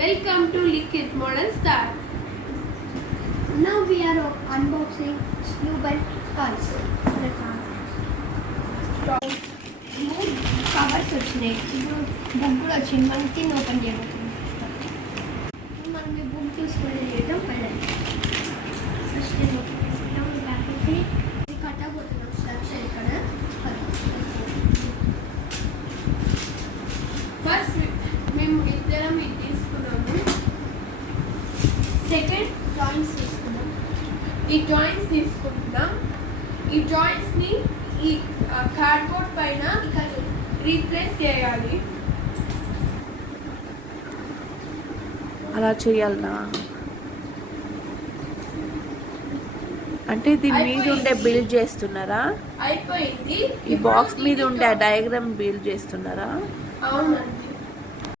Welcome to Liquid Model Star. Now we are unboxing Snowball toys. Covers వచ్చినాయి. ఇప్పుడు book కూడా వచ్చింది. మనకి ఓపెన్ చేయబోతుంది. మనం ఈ బుక్ తీసుకొని చేయడం పడాలి. ఫస్ట్ బ్యాగ్కి కట్టబోతున్నాం స్టెప్స్ ఇక్కడ. ఫస్ట్ మేము ఇద్దరం ఇది తీసుకున్నాము. సెకండ్ డ్రాయింగ్స్ తీసుకున్నాం. ఈ జాయింట్స్ తీసుకుంటున్నాం. ఈ జాయింట్స్ ని ఈ కార్డ్బోర్డ్ పైన రీప్లేస్ చేయాలి. అలా చేయాలనా? అంటే దీని మీద ఉండే బిల్డ్ చేస్తున్నారా? అయిపోయింది. ఈ బాక్స్ మీద ఉండే డయాగ్రామ్ బిల్డ్ చేస్తున్నారా? అవునండి.